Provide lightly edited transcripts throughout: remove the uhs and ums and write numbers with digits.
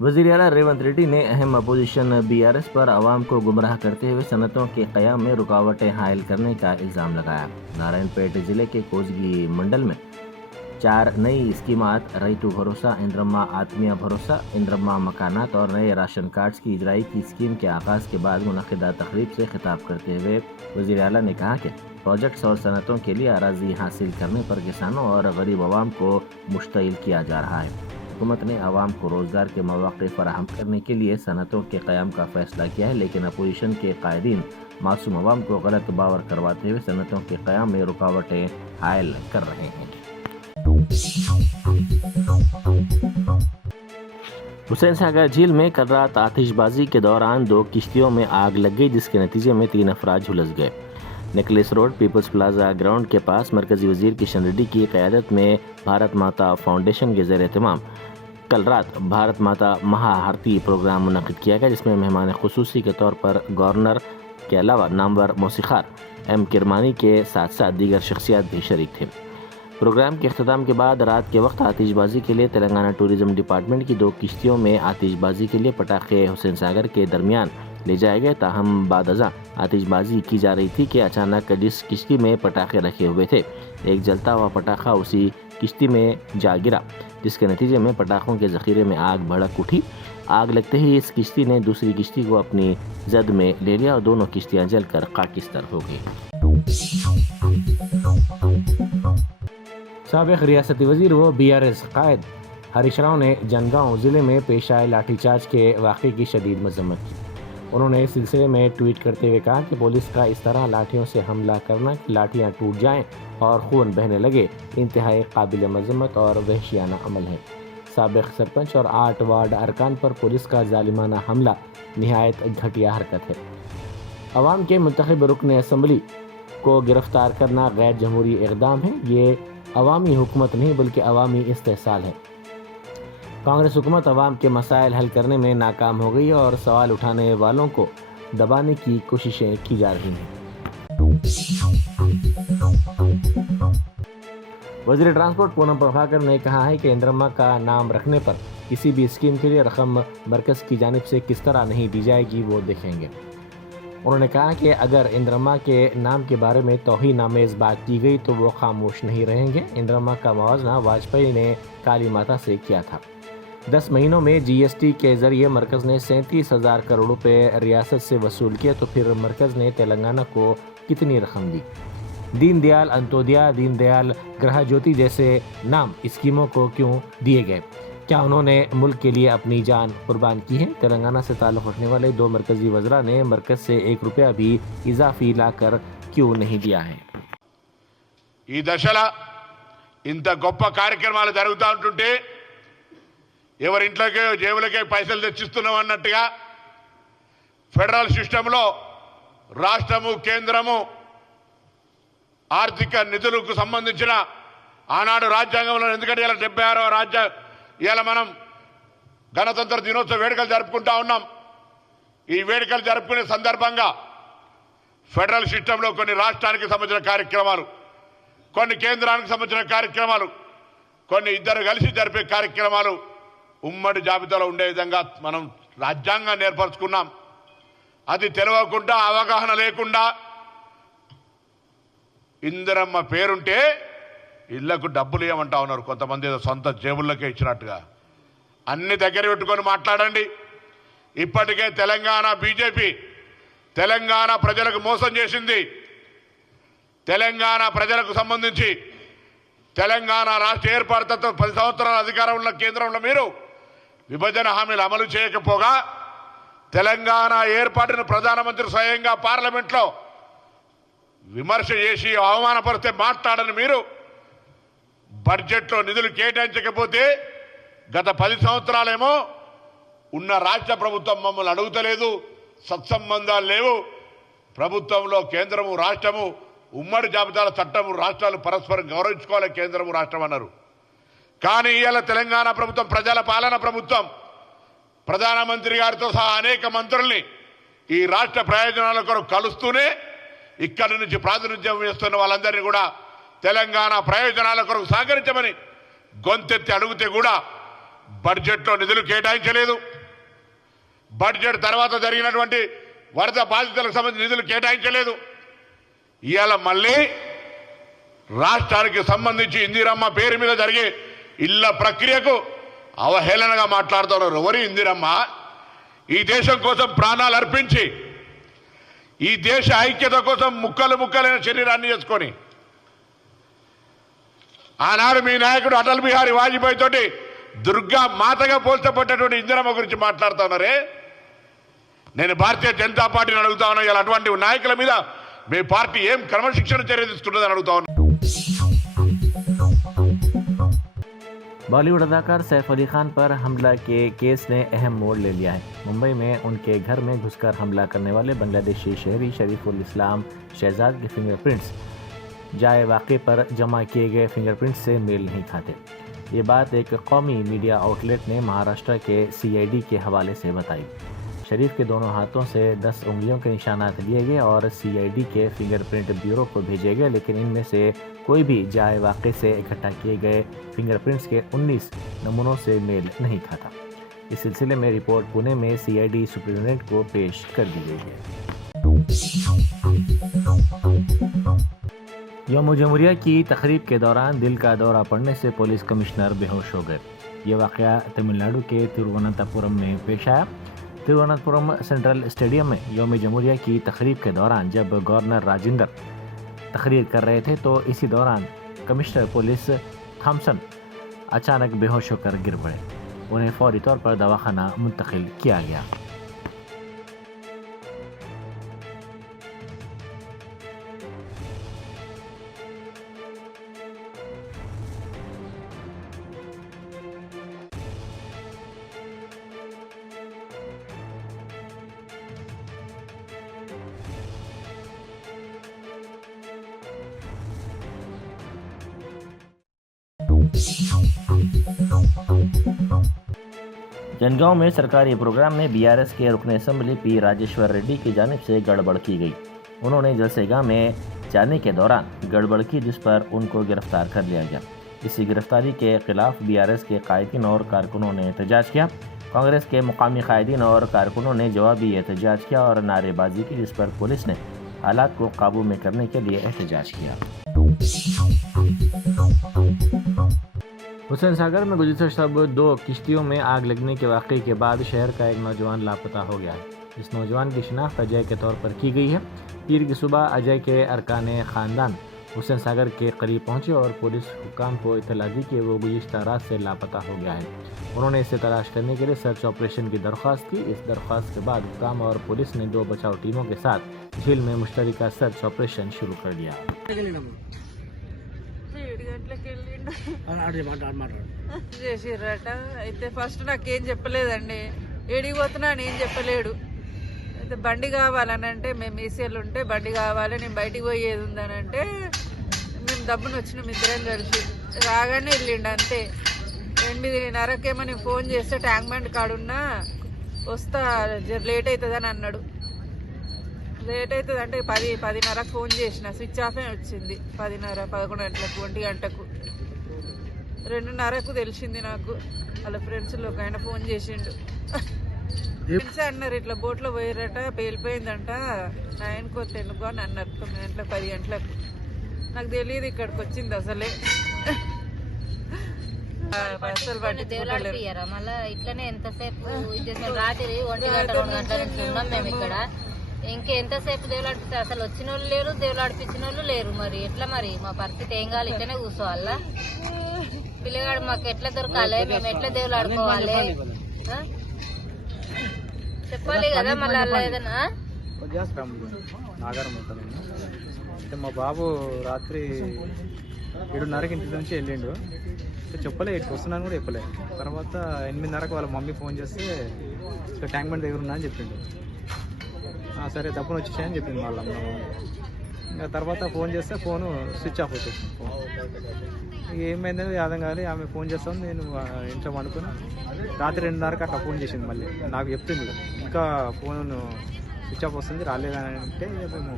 वज़ीर आला रेवंत रेड्डी ने अहम अपोजिशन बीआरएस पर आवाम को गुमराह करते हुए सनतों के क़याम में रुकावटें हायल करने का इल्ज़ाम लगाया। नारायणपेट ज़िले के कोसगी मंडल में 4 नई स्कीमात रईतु भरोसा, इंद्रम्मा आत्मीय भरोसा, इंद्रम्मा मकानात और नए राशन कार्ड्स की इजराई की स्कीम के आगाज़ के बाद मुनक़िदा तकरीब से खिताब करते हुए वज़ीर आला ने कहा कि प्रोजेक्ट्स और सनतों के लिए अराज़ी हासिल करने पर किसानों और गरीब आवाम को मुश्तइल किया जा रहा है। हुकूमत ने आवाम को रोज़गार के मौक़े फराहम करने के लिए सनतों के क़याम का फ़ैसला किया है, लेकिन अपोजिशन के कायदीन मासूम आवाम को गलत बावर करवाते हुए सनतों के क़याम में रुकावटें हायल कर रहे हैं। हुसैन सागर झील में कल रात आतिशबाजी के दौरान 2 किश्तियों में आग लग गई, जिसके नतीजे में 3 अफराद झुलस गए। Necklace road people's plaza ground के पास मरकजी वजीर किशन रेड्डी की क़यादत में भारत माता फाउंडेशन के ज़ेर एहतमाम कल रात भारत माता महाआरती प्रोग्राम मुनक़िद किया गया, जिसमें मेहमान ख़ुसूसी के तौर पर गवर्नर के अलावा नामवर मौसीक़ार एम किरमानी के साथ साथ दीगर शख्सियात भी शरीक थे। प्रोग्राम के अख्ताम के बाद रात के वक्त आतिशबाजी के लिए तेलंगाना टूरिज़्म डिपार्टमेंट की 2 किश्तियों में आतिशबाजी के लिए पटाखे हुसैन सागर के दरमियान ले जाए गए। ताहम बाद अज़ा आतिशबाजी की जा रही थी कि अचानक जिस किश्ती में पटाखे रखे हुए थे, एक जलता हुआ पटाखा उसी किश्ती में जा गिरा, जिसके नतीजे में पटाखों के ज़ख़ीरे में आग भड़क उठी। आग लगते ही इस किश्ती ने दूसरी किश्ती को अपनी जद में ले लिया और दोनों किश्तियाँ जलकर खाकिस्तर हो गई। साबिक़ रियासती वज़ीर व बीआरएस कायद हरीश राव ने जनगांव ज़िले में पेश आए लाठीचार्ज के वाक़े की शदीद मज़म्मत की। उन्होंने इस सिलसिले में ट्वीट करते हुए कहा कि पुलिस का इस तरह लाठियों से हमला करना कि लाठियाँ टूट जाएं और खून बहने लगे, इंतहाई काबिल मज़म्मत और वहशियाना अमल है। साबिक़ सरपंच और 8 वार्ड अरकान पर पुलिस का जालिमाना हमला निहायत घटिया हरकत है। अवाम के मुंतखब रुकन असम्बली को गिरफ्तार करना गैर जमहूरी इक़दाम है। ये अवामी हुकूमत नहीं बल्कि अवामी इस्तेहसाल है। कांग्रेस हुकूमत अवाम के मसाइल हल करने में नाकाम हो गई और सवाल उठाने वालों को दबाने की कोशिशें की जा रही हैं। वज़ीर ट्रांसपोर्ट पूनम प्रभाकर ने कहा है कि इंद्रम्मा का नाम रखने पर किसी भी स्कीम के लिए रकम मरकज़ की जानिब से किस तरह नहीं दी जाएगी, वो देखेंगे। उन्होंने कहा कि अगर इंद्रम्मा के नाम के बारे में तौहीन आमेज़ बात की गई तो वो खामोश नहीं रहेंगे। इंद्रम्मा का मुआवजा वाजपेयी ने काली माता से किया था। 10 महीनों में जीएसटी के ज़रिए मरकज़ ने 37,000 करोड़ रुपए रियासत से वसूल किए, तो फिर मरकज़ ने तेलंगाना को कितनी रकम दी? दीन दयाल अंत्योदया, दीन दयाल गृह ज्योति जैसे नाम स्कीमों को क्यों दिए गए? क्या उन्होंने मुल्क के लिए अपनी जान कुर्बान की है? तेलंगाना से ताल्लुक़ रखने वाले 2 मरकज़ी वज़रा ने मरकज़ से 1 रुपया भी इजाफी लाकर क्यों नहीं दिया है? ఈ దశలో ఇంత గొప్ప కార్యక్రమాలు జరుగుతూ ఉంటుంటే ఎవరి ఇంట్లోకే జేబులకే పైసలు తెచ్చిస్తున్నాం అన్నట్టుగా ఫెడరల్ సిస్టంలో రాష్ట్రము కేంద్రము ఆర్థిక నిధులకు సంబంధించిన ఆనాడు రాజ్యాంగంలో, ఎందుకంటే ఇలా 76వ రాజ్యాంగం, ఇలా మనం గణతంత్ర దినోత్సవ వేడుకలు జరుపుకుంటా ఉన్నాం. ఈ వేడుకలు జరుపుకునే సందర్భంగా ఫెడరల్ సిస్టంలో కొన్ని రాష్ట్రానికి సంబంధించిన కార్యక్రమాలు, కొన్ని కేంద్రానికి సంబంధించిన కార్యక్రమాలు, కొన్ని ఇద్దరు కలిసి జరిపే కార్యక్రమాలు ఉమ్మడి జాబితాలో ఉండే విధంగా మనం రాజ్యాంగాన్ని ఏర్పరచుకున్నాం. అది తెలియకుండా, అవగాహన లేకుండా ఇందిరమ్మ పేరుంటే ఇళ్లకు డబ్బులు ఇవ్వమంటా ఉన్నారు కొంతమంది, సొంత జేబుల్లోకే ఇచ్చినట్టుగా. అన్ని దగ్గర పెట్టుకొని మాట్లాడండి. ఇప్పటికే తెలంగాణ బీజేపీ తెలంగాణ ప్రజలకు మోసం చేసింది. తెలంగాణ ప్రజలకు సంబంధించి తెలంగాణ రాష్ట్ర ఏర్పాటుతో 10 సంవత్సరాల అధికారం ఉన్న కేంద్రంలో మీరు విభజన హామీలు అమలు చేయకపోగా తెలంగాణ ఏర్పాటును ప్రధానమంత్రి స్వయంగా పార్లమెంట్లో విమర్శ చేసి అవమానపరిస్తే మాట్లాడని మీరు బడ్జెట్లో నిధులు కేటాయించకపోతే గత 10 సంవత్సరాలేమో ఉన్న రాష్ట్ర ప్రభుత్వం మమ్మల్ని అడుగుతలేదు, సత్సంబంధాలు లేవు, ప్రభుత్వంలో కేంద్రము రాష్ట్రము ఉమ్మడి జాబితాల చట్టము రాష్ట్రాలు పరస్పరం గౌరవించుకోవాలి కేంద్రము రాష్ట్రం అన్నారు. కానీ ఇవాళ తెలంగాణ ప్రభుత్వం ప్రజల పాలన ప్రభుత్వం, ప్రధానమంత్రి గారితో సహా అనేక మంత్రుల్ని ఈ రాష్ట్ర ప్రయోజనాల కొరకు కలుస్తూనే ఇక్కడి నుంచి ప్రాతినిధ్యం వేస్తున్న వాళ్ళందరినీ కూడా తెలంగాణ ప్రయోజనాల కొరకు సహకరించమని గొంతెత్తి అడిగితే కూడా బడ్జెట్లో నిధులు కేటాయించలేదు. బడ్జెట్ తర్వాత జరిగినటువంటి వరద బాధితులకు సంబంధించిన నిధులు కేటాయించలేదు. ఇవాళ మళ్ళీ రాష్ట్రానికి సంబంధించి ఇందిరమ్మ పేరు మీద జరిగే ఇళ్ల ప్రక్రియకు అవహేళనగా మాట్లాడుతున్నారు. ఎవరు ఇందిరమ్మ? ఈ దేశం కోసం ప్రాణాలు అర్పించి, ఈ దేశ ఐక్యత కోసం ముక్కలు ముక్కలైన శరీరాన్ని చేసుకొని, ఆనాడు మీ నాయకుడు అటల్ బిహారీ వాజ్పేయి తోటి దుర్గా మాతగా పోల్చబడ్డటువంటి ఇందిరమ్మ గురించి మాట్లాడుతూ ఉన్నారే. నేను భారతీయ జనతా పార్టీని అడుగుతా ఉన్నా, ఇలా అటువంటి నాయకుల మీద మీ పార్టీ ఏం క్రమశిక్షణ చర్య తీసుకుంటుందని అడుగుతా ఉన్నా. बॉलीवुड अदाकार सैफ अली खान पर हमला के केस ने अहम मोड़ ले लिया है। मुंबई में उनके घर में घुसकर हमला करने वाले बांग्लादेशी शहरी शरीफुल इस्लाम शहजाद के फिंगरप्रिंट्स जाए वाक़े पर जमा किए गए फिंगरप्रिंट्स से मेल नहीं खाते। ये बात एक कौमी मीडिया आउटलेट ने महाराष्ट्र के CID के हवाले से बताई। शरीफ के दोनों हाथों से 10 उंगलियों के निशानात लिए गए और CID के फिंगरप्रिंट ब्यूरो को भेजे गए, लेकिन इनमें से कोई भी जाए वाक़े से इकट्ठा किए गए फिंगरप्रिंट्स के 19 नमूनों से मेल नहीं खाता। इस सिलसिले में रिपोर्ट पुणे में CID सुप्रिंटेंडेंट को पेश कर दी गई है। यौम जमहूरिया की तकरीब के दौरान दिल का दौरा पड़ने से पुलिस कमिश्नर बेहोश हो गए। ये वाक़या तमिलनाडु के तिरुवनंतपुरम में पेश आया। तिरुवनंतपुरम सेंट्रल स्टेडियम में यौम जमहूरिया की तकरीब के दौरान जब गवर्नर राजेंद्र तकरीर कर रहे थे तो इसी दौरान कमिश्नर पुलिस थॉमसन अचानक बेहोश होकर गिर पड़े। उन्हें फौरी तौर पर दवाखाना मुंतकिल किया गया। जनगांव में सरकारी प्रोग्राम में BRS के रुकन असम्बली P राजेश्वर रेड्डी की जानिब से गड़बड़ की गई। उन्होंने जलसेगाह में जाने के दौरान गड़बड़ की, जिस पर उनको गिरफ्तार कर लिया गया। इसी गिरफ्तारी के खिलाफ BRS के कायदीन और कारकुनों ने एहतजाज किया। कांग्रेस के मुकामी कायदीन और कारकुनों ने जवाबी एहतजाज किया और नारेबाजी की, जिस पर पुलिस ने हालात को काबू में करने के लिए एहतजाज किया। हुसैन सागर में गुज़िश्ता शब 2 किश्तियों में आग लगने के वाक़े के बाद शहर का एक नौजवान लापता हो गया है। इस नौजवान की शिनाख्त अजय के तौर पर की गई है। पीर की सुबह अजय के अरकान ख़ानदान हुसैन सागर के करीब पहुंचे और पुलिस हुक्काम को इत्तला दी कि वो गुज़िश्ता रात से लापता हो गया है। उन्होंने इसे तलाश करने के लिए सर्च ऑपरेशन की दरख्वास्त की। इस दरख्वास्त के बाद हुक्काम और पुलिस ने 2 बचाव टीमों के साथ झील में मुश्तरका सर्च ऑपरेशन शुरू कर दिया। చేసిర్రట అయితే ఫస్ట్ నాకేం చెప్పలేదండి, ఏడికి పోతున్నా అని ఏం చెప్పలేడు. అయితే బండి కావాలని అంటే మేము ఈసీఎల్ ఉంటే బండి కావాలి, నేను బయటికి పోయేది ఉందని అంటే మేము దబ్బున వచ్చినాం ఇద్దరం కలిసి. రాగానే వెళ్ళిండు అంతే. 8:30కేమో నేను ఫోన్ చేస్తే ట్యాంక్ బండ్ కాడున్నా వస్తా లేట్ అవుతుందని అన్నాడు. లేట్ అవుతుంది అంటే 10:30కు ఫోన్ చేసిన, స్విచ్ ఆఫే వచ్చింది. 10:30, 11 గంటలకు, 1 గంటకు, 2:30కు తెలిసింది నాకు. వాళ్ళ ఫ్రెండ్స్లో ఒక ఆయన ఫోన్ చేసిండు. ఫ్రెండ్స్ అన్నారు ఇట్లా బోట్లో పోయారట, పేలిపోయిందంట, 9కో 10కో అని అన్నారు. 9 గంటలకు, 10 గంటలకు. నాకు తెలియదు ఇక్కడికి వచ్చింది అసలే. అసలు దేవులాడిపోయారా మళ్ళీ ఇట్లనే ఎంతసేపు రాత్రి 1 గంట 2 గంటల నుంచి ఉన్నాం మేము ఇక్కడ. ఇంకెంతసేపు దేవులాడిపిస్తే అసలు వచ్చిన వాళ్ళు లేరు, దేవులాడిపించిన వాళ్ళు లేరు. మరి ఎట్లా మరి మా పరిస్థితి ఏం కావాలి? ఇట్లనే కూర్చోవాలా? పిల్లగాడు మాకు ఎట్లా దొరకాలి? మేము ఎట్లా దేవులాడుకోవాలి? చెప్పాలి కదా మళ్ళీ అలా ఏదన్నా. అంటే మా బాబు రాత్రి 7:30కి ఇంటి నుంచి వెళ్ళిండు. చెప్పలే ఇటు వస్తున్నాను కూడా చెప్పలే. తర్వాత 8:30కి వాళ్ళ మమ్మీ ఫోన్ చేస్తే ట్యాంక్ బండ్ దగ్గర ఉన్నా అని చెప్పిండు. సరే తప్పున వచ్చేసాయని చెప్పింది వాళ్ళ అమ్మ. ఇంకా తర్వాత ఫోన్ చేస్తే ఫోను స్విచ్ ఆఫ్ వచ్చేసింది. ఏమైందని అర్థం కాదు. ఆమె ఫోన్ చేస్తాం, నేను ఇంట్లో వండుకుని రాత్రి 2:30కి అట్లా ఫోన్ చేసింది. మళ్ళీ నాకు చెప్తుంది ఇంకా ఫోన్ స్విచ్ ఆఫ్ వస్తుంది రాలేదని అంటే మేము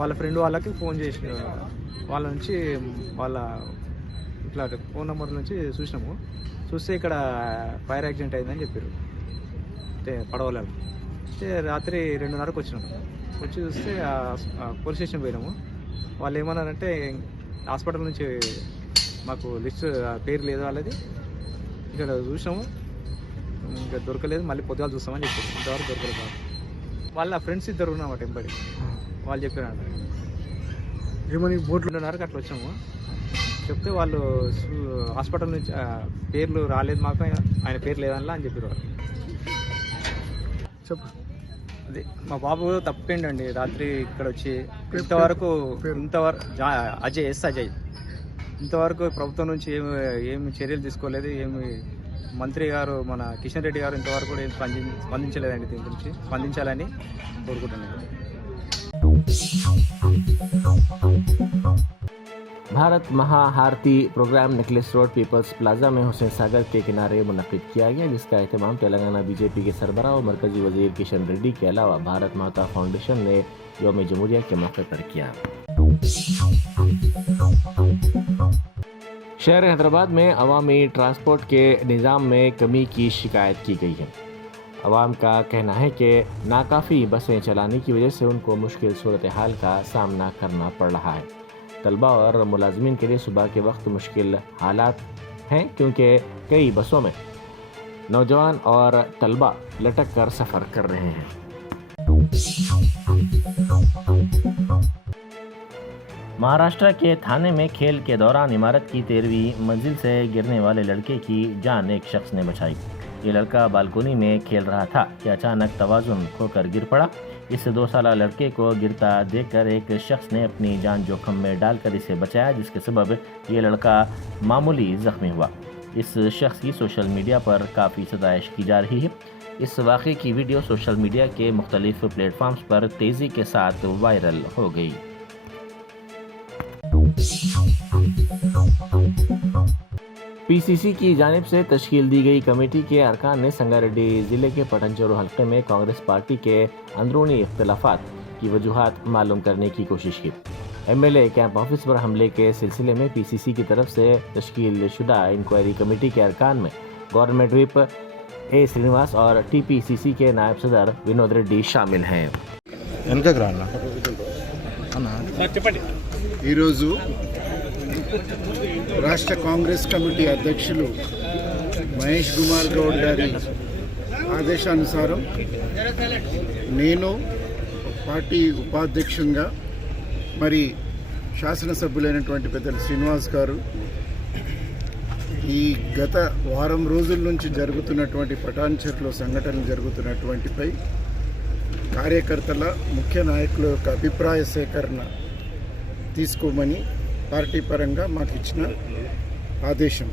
వాళ్ళ ఫ్రెండ్ వాళ్ళకి ఫోన్ చేసిన వాళ్ళ నుంచి వాళ్ళ ఇట్లా ఫోన్ నెంబర్ నుంచి చూసినాము. చూస్తే ఇక్కడ ఫైర్ యాక్సిడెంట్ అయిందని చెప్పారు. పడవలలో. అయితే రాత్రి 2:30కి వచ్చినాం. వచ్చి చూస్తే పోలీస్ స్టేషన్ పోయినాము. వాళ్ళు ఏమన్నారంటే హాస్పిటల్ నుంచి మాకు లిస్ట్ పేరు లేదు వాళ్ళది, ఇక్కడ చూసినాము ఇంకా దొరకలేదు, మళ్ళీ పొద్దుగాల చూస్తామని చెప్పారు. ఇంతవరకు దొరకలేదు. వాళ్ళ ఫ్రెండ్స్ ఇద్దరు ఉన్నామాట ఎంబడి, వాళ్ళు చెప్పారు ఏమని బోట్లు 2:30కి అట్లా వచ్చాము. చెప్తే వాళ్ళు హాస్పిటల్ నుంచి పేర్లు రాలేదు మాకు, ఆయన పేరు లేదనలా అని చెప్పారు వాళ్ళు. చెప్పు. అదే మా బాబు తప్పిండండి రాత్రి ఇక్కడ వచ్చి. ఇంతవరకు అజయ్ ఇంతవరకు ప్రభుత్వం నుంచి ఏమి చర్యలు తీసుకోలేదు. ఏమి మంత్రి గారు మన కిషన్ రెడ్డి గారు ఇంతవరకు కూడా ఏం స్పందించలేదండి. దీని గురించి స్పందించాలని కోరుకుంటున్నాను. भारत महाआरती programme necklace road people's plaza में हुसैन सागर के किनारे मुनक्किद किया गया, जिसका एहतमाम तेलंगाना बीजेपी के सरबराह और मरकजी वजीर किशन रेड्डी के अलावा भारत माता फाउंडेशन ने यौम जमहूरिया के मौके पर किया। शहर हैदराबाद में अवामी ट्रांसपोर्ट के निज़ाम में कमी की शिकायत की गई है। अवाम का कहना है कि नाकाफ़ी बसें चलाने की वजह से उनको मुश्किल सूरत हाल का सामना करना पड़ रहा है। तलबा और मुलाजमीन के लिए सुबह के वक्त मुश्किल हालात हैं, क्योंकि कई बसों में नौजवान और तलबा लटक कर सफ़र कर रहे हैं। महाराष्ट्र के थाने में खेल के दौरान इमारत की 13वीं मंजिल से गिरने वाले लड़के की जान एक शख्स ने बचाई। ये लड़का बालकोनी में खेल रहा था कि अचानक तवाज़ुन खोकर गिर पड़ा। इस 2 साल लड़के को गिरता देखकर एक शख्स ने अपनी जान जोखम में डालकर इसे बचाया, जिसके सबब ये लड़का मामूली जख्मी हुआ। इस शख्स की सोशल मीडिया पर काफ़ी सताइश की जा रही है। इस वाक़े की वीडियो सोशल मीडिया के मुख्तलिफ प्लेटफॉर्म्स पर तेज़ी के साथ वायरल हो गई। पीसीसी की जानिब से तश्कील दी गई कमेटी के अरकान ने संगारेड्डी ज़िले के पटनचेरू हल्के में कांग्रेस पार्टी के अंदरूनी इख्तलाफात की वजूहात मालूम करने की कोशिश की। एमएलए कैंप ऑफिस पर हमले के सिलसिले में पीसीसी की तरफ से तश्कील शुदा इंक्वायरी कमेटी के अरकान में गवर्नमेंट व्हिप ए श्रीनिवास और टीपीसीसी के नायब सदर विनोद रेड्डी शामिल हैं। ఈరోజు రాష్ట్ర కాంగ్రెస్ కమిటీ అధ్యక్షులు మహేష్ కుమార్ గౌడ్ గారి ఆదేశానుసారం నేను పార్టీ ఉపాధ్యక్షునిగా మరి శాసనసభ్యులైనటువంటి పెద్దలు శ్రీనివాస్ గారు ఈ గత వారం రోజుల నుంచి జరుగుతున్నటువంటి పటాన్చెరులో సంఘటనలు జరుగుతున్నటువంటిపై కార్యకర్తల ముఖ్య నాయకుల యొక్క అభిప్రాయ సేకరణ తీసుకోమని పార్టీ పరంగా మాకు ఇచ్చిన ఆదేశం.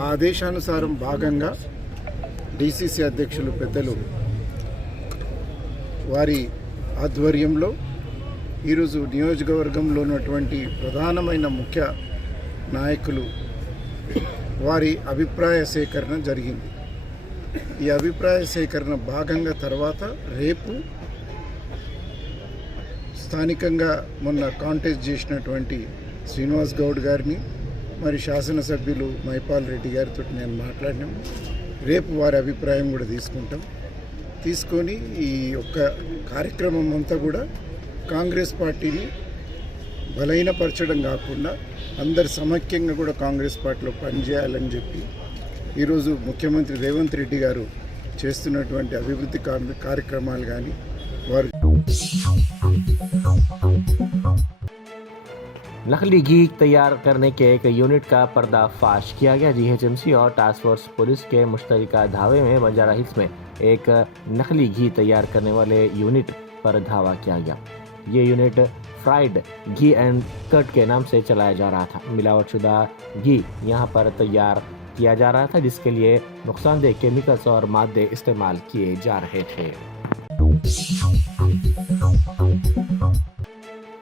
ఆ ఆదేశానుసారం భాగంగా డీసీసీ అధ్యక్షులు పెద్దలు వారి ఆధ్వర్యంలో ఈరోజు నియోజకవర్గంలో ఉన్నటువంటి ప్రధానమైన ముఖ్య నాయకులు వారి అభిప్రాయ సేకరణ జరిగింది. ఈ అభిప్రాయ సేకరణ భాగంగా తర్వాత రేపు స్థానికంగా మొన్న కాంటెస్ట్ చేసినటువంటి శ్రీనివాస్ గౌడ్ గారిని మరి శాసనసభ్యులు మైపాల్ రెడ్డి గారితో నేను మాట్లాడినాము. రేపు వారి అభిప్రాయం కూడా తీసుకొని ఈ యొక్క కార్యక్రమం అంతా కూడా కాంగ్రెస్ పార్టీని బలహీనపరచడం కాకుండా అందరు సమైక్యంగా కూడా కాంగ్రెస్ పార్టీలో పనిచేయాలని చెప్పి ఈరోజు ముఖ్యమంత్రి రేవంత్ రెడ్డి గారు చేస్తున్నటువంటి అభివృద్ధి కార్యక్రమాలు కానీ వారు नकली घी तैयार करने के एक यूनिट का पर्दाफाश किया गया। जीएचएमसी और टास्क फोर्स पुलिस के मुश्तरका धावे में बंजारा हिल्स में एक नकली घी तैयार करने वाले यूनिट पर धावा किया गया। ये unit fried ghee and cut के नाम से चलाया जा रहा था। मिलावटशुदा घी यहाँ पर तैयार किया जा रहा था, जिसके लिए नुकसानदेह केमिकल्स और मादे इस्तेमाल किए जा रहे थे।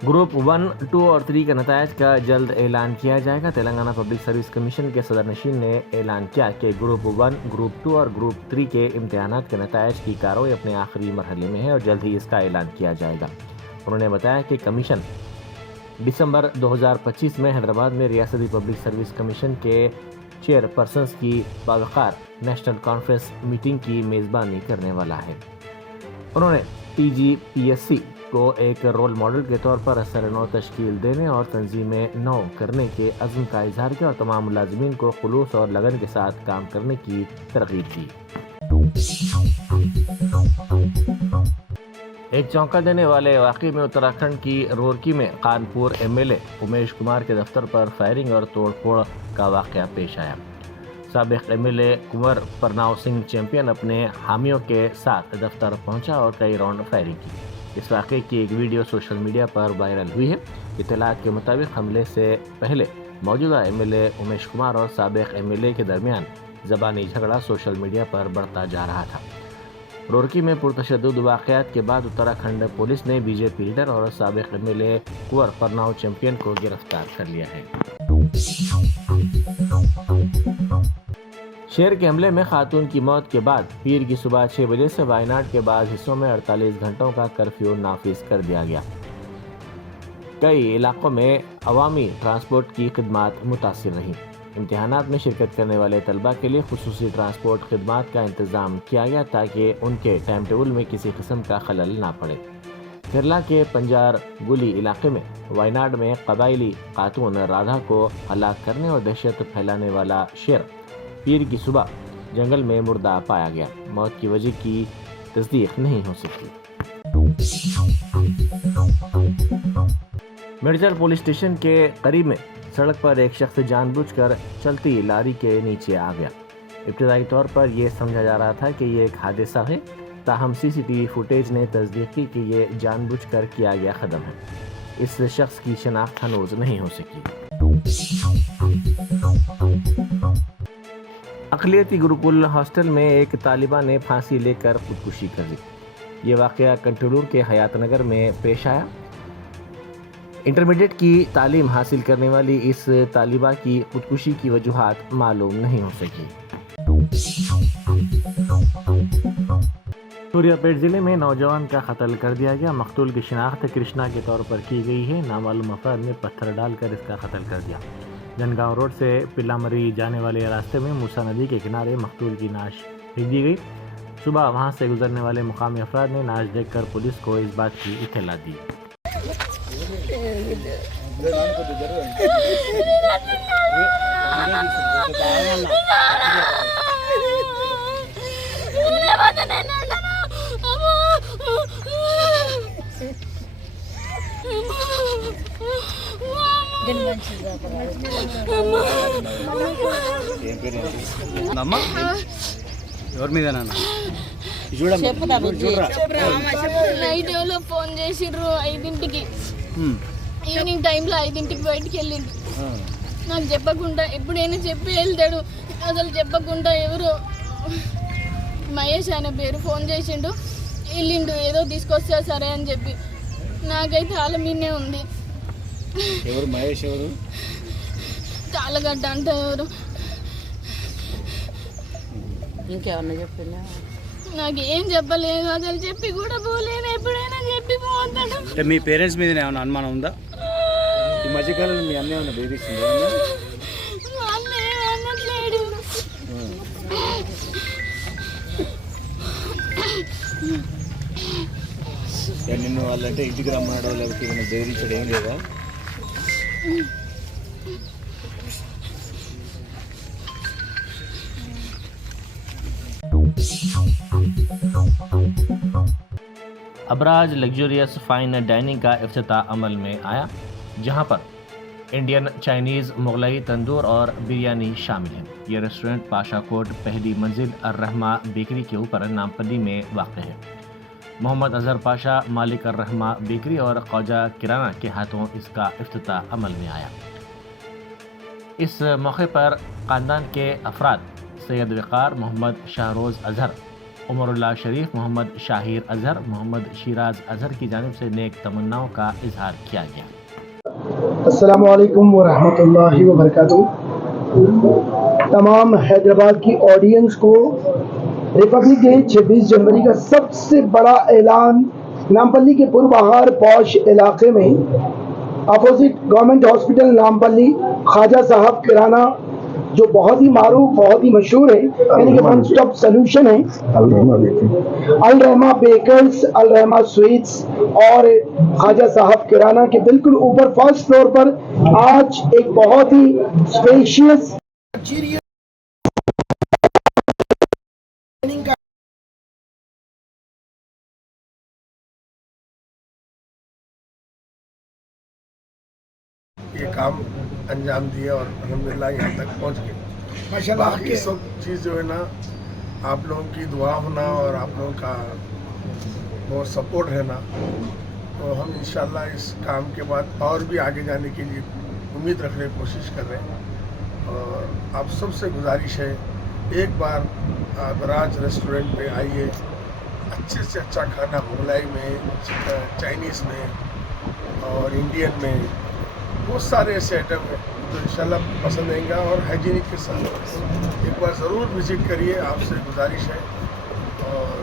ग्रुप 1, 2 और 3 के नतायज का जल्द ऐलान किया जाएगा। तेलंगाना पब्लिक सर्विस कमीशन के सदर नशीन ने ऐलान किया कि ग्रुप 1, ग्रुप 2 और ग्रुप 3 के इम्तिहानात के नतायज की कार्रवाई अपने आखिरी मरहले में है और जल्द ही इसका ऐलान किया जाएगा। उन्होंने बताया कि कमीशन दिसंबर 2025 में हैदराबाद में रियासती पब्लिक सर्विस कमीशन के चेयरपर्सन्स की बावकार नेशनल कॉन्फ्रेंस मीटिंग की मेज़बानी करने वाला है। उन्होंने TGPSC को एक रोल मॉडल के तौर पर असर नौ तश्कील देने और तंजीमें नौ करने के अज़्म का इजहार किया और तमाम मुलाजमीन को खुलूस और लगन के साथ काम करने की तरगीब दी। एक चौंका देने वाले वाक़े में उत्तराखंड की रुड़की में कानपुर MLA उमेश कुमार के दफ्तर पर फायरिंग और तोड़फोड़ का वाक़या पेश आया। साबिक़ MLA कुंवर परनाव सिंह चैंपियन अपने हामियों के साथ दफ्तर पहुंचा और कई राउंड फायरिंग की। इस वाक़े की एक वीडियो सोशल मीडिया पर वायरल हुई है। इत्तलात के मुताबिक हमले से पहले मौजूदा MLA उमेश कुमार और साबिक़ MLA के दरमियान ज़बानी झगड़ा सोशल मीडिया पर बढ़ता जा रहा था। रुड़की में पुरतशद्दुद वाक़यात के बाद उत्तराखंड पुलिस ने BJP लीडर और साबिक़ MLA कुंवर परनाव चैंपियन को गिरफ्तार कर लिया है। शेर के हमले में खातून की मौत के बाद पीर की सुबह 6 बजे से वायनाड के बाद हिस्सों में 48 घंटों का कर्फ्यू नाफिज कर दिया गया। कई इलाकों में अवामी ट्रांसपोर्ट की खिदमात मुतासिर रही। इम्तिहानात में शिरकत करने वाले तलबा के लिए खुसूसी ट्रांसपोर्ट खिदमात का इंतज़ाम किया गया ताकि उनके टाइम टेबल में किसी किस्म का खलल ना पड़े। केरला के पंजार गुली इलाके में वायनाड में कबायली खातून राधा को हलाक करने और दहशत फैलाने वाला शेर पीर की सुबह जंगल में मुर्दा पाया गया। मौत की वजह की तस्दीक नहीं हो सकी। मिर्जर पुलिस स्टेशन के करीब में सड़क पर एक शख्स जानबूझकर चलती लारी के नीचे आ गया। इब्तदाई तौर पर यह समझा जा रहा था कि ये एक हादसा है, ताहम CCTV फुटेज ने तस्दीक की कि ये जानबूझकर किया गया कदम है। इस शख्स की शनाख्त हनूज नहीं हो सकी। अक़लियती गुरुकुल हॉस्टल में एक तालिबा ने फांसी लेकर खुदकुशी कर ली। ये वाक़या कंटूलूर के हयात नगर में पेश आया। इंटरमीडिएट की तालीम हासिल करने वाली इस तालिबा की खुदकुशी की वजूहात मालूम नहीं हो सकी। सूर्यापेट ज़िले में नौजवान का कत्ल कर दिया गया। मकतूल की शिनाख्त कृष्णा के तौर पर की गई है। नामालूम अफराद ने पत्थर डालकर इसका कत्ल कर दिया। जनगांव रोड से पिल्लामरी जाने वाले रास्ते में मूसा नदी के किनारे मकतूल की नाश फेंक दी गई। सुबह वहां से गुजरने वाले मुकामी अफराद ने नाश देखकर पुलिस को इस बात की इत्तला दी। ఎవరి మీద నైట్ ఎవరో ఫోన్ చేసిర్రు 5ంటికి, ఈవినింగ్ టైంలో 5ంటికి బయటికి వెళ్ళిండు. నాకు చెప్పకుండా ఎప్పుడైనా చెప్పి వెళ్తాడు, అసలు చెప్పకుండా ఎవరో మహేష్ అనే పేరు ఫోన్ చేసిండు, వెళ్ళిండు ఏదో తీసుకొస్తా సరే అని చెప్పి. నాకైతే వాళ్ళ మీదనే ఉంది. ఎవరు మహేష్? ఎవరు? తాళగడ్డ అంటే ఎవరు? ఇంకేమన్నా చెప్పిందా? నాకేం చెప్పలేదు, అసలు చెప్పి కూడా పోలేను. ఎప్పుడైనా చెప్పి పోతాడు. అంటే మీ పేరెంట్స్ మీద ఏమైనా అనుమానం ఉందా? ఈ మధ్యకాలంలో మీ అన్న ఏమైనా బెదిరిస్తుందా? వాళ్ళే అనట్లేడు. నిన్ను వాళ్ళంటే ఇంటికి రమ్మన్నాడో లేకపోతే ఏమైనా బెదిరించడం ఏం లేదా? अबराज लग्जरियस फाइन डाइनिंग का इफ्तिताह अमल में आया, जहां पर इंडियन, चाइनीज़, मुगलई तंदूर और बिरयानी शामिल है। ये रेस्टोरेंट पाशा कोट पहली मंजिल अर्रहमा बेकरी के ऊपर नामपल्ली में वाक़ है। मोहम्मद अजहर पाशा, मालिक अर्रहमा बेकरी और ख्वाजा किराना के हाथों इसका इफ्तिताह अमल में आया। इस मौके पर ख़ानदान के अफराद सैयद वक़ार, मोहम्मद शाहरोज़ अजहर, उमरुल्लाह शरीफ, मोहम्मद शाहिर अजहर, मोहम्मद शिराज अजहर की जानिब से नेक तमन्नाओं का इजहार किया गया। अस्सलामु अलैकुम व रहमतुल्लाहि व बरकातुहू। तमाम हैदराबाद की ऑडियंस को रिपब्लिक डे 26 जनवरी का सबसे बड़ा ऐलान नामपल्ली के पूर्वाहार पौश इलाके में अपोजिट गवर्नमेंट हॉस्पिटल नामपल्ली ख्वाजा साहब किराना जो बहुत ही मारूफ, बहुत ही मशहूर है, यानी कि वन स्टॉप सोल्यूशन है, अल रहमा बेकर्स, अल रहमा स्वीट्स और ख्वाजा साहब किराना के बिल्कुल ऊपर फर्स्ट फ्लोर पर आज एक बहुत ही स्पेशियस ये काम अंजाम दिया और अल्हम्दुलिल्लाह यहाँ तक पहुँच गए। बाकी सब चीज़ जो है ना, आप लोगों की दुआ होना और आप लोगों का बहुत सपोर्ट है ना, तो हम इंशाल्लाह इस काम के बाद और भी आगे जाने के लिए उम्मीद रखने की कोशिश कर रहे हैं। और आप सबसे गुजारिश है, एक बार आप राज रेस्टोरेंट पे आइए, अच्छे से अच्छा खाना मुगलाई में, चाइनीज़ में और इंडियन में बहुत सारे ऐसे आइटम हैं तो इंशाल्लाह पसंद आएंगे। और हाइजीनिक के साथ एक बार ज़रूर विज़िट करिए, आपसे गुजारिश है। और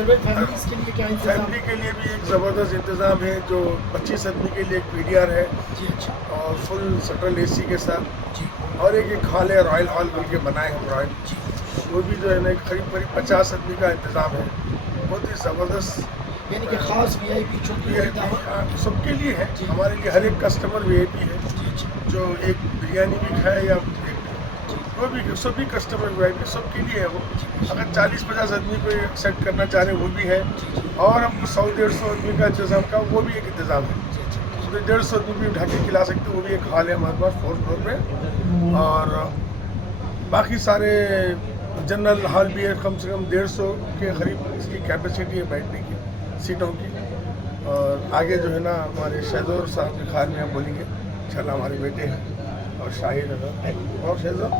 फैमिली के लिए भी एक ज़बरदस्त इंतज़ाम है, जो 25 आदमी के लिए एक PDR है और फुल सेंट्रल AC के साथ, और एक हॉल है रॉयल हॉल बोल के बनाए हम रॉयल, वो भी जो है ना करीब 50 आदमी का इंतज़ाम है, बहुत ही ज़बरदस्त, यानी कि खास VIP सबके लिए है। हमारे लिए हर एक कस्टमर VIP है, जो एक बिरयानी भी खाए या वो भी सभी कस्टमर VIP सबके लिए है वो। अगर 40-50 आदमी को एक्सेप्ट करना चाह रहे हैं वो भी है, और हम 100-150 आदमी का इंतज़ाम का वो भी एक इंतज़ाम है, तो 150 आदमी भी उठा के खिला सकते, वो भी एक हॉल है हमारे पास 4th फ्लोर पे। और बाकी सारे जनरल हॉल भी है, कम से कम 150 के करीब इसकी कैपेसिटी है बैठने की सीटों की। और आगे जो है ना हमारे शहजोर साहब के ख्याल में हम बोलेंगे, इंशाल्लाह हमारे बेटे हैं और शाहिद और शहजोर।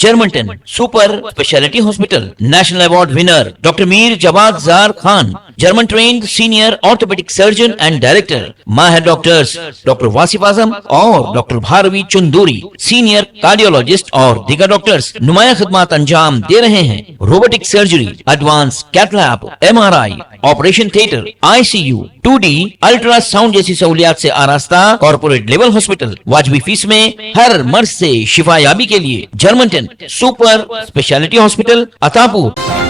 जर्मनटन super speciality hospital national award winner doctor Mir Jawad Zar Khan, German trained senior orthopaedic surgeon and director, माहिर डॉक्टर्स डॉक्टर वासिफ आजम और doctor Bharvi Chanduri, senior cardiologist और दीगर डॉक्टर्स नुमाया खिदमत अंजाम दे रहे हैं। Robotic surgery, advance cath lab, MRI, operation theatre, ICU, 2D ultrasound जैसी सहूलियात से आरास्ता कॉर्पोरेट लेवल हॉस्पिटल, वाजबी फीस में हर मर्ज से शिफायाबी के लिए Germanton super speciality hospital, Attapur.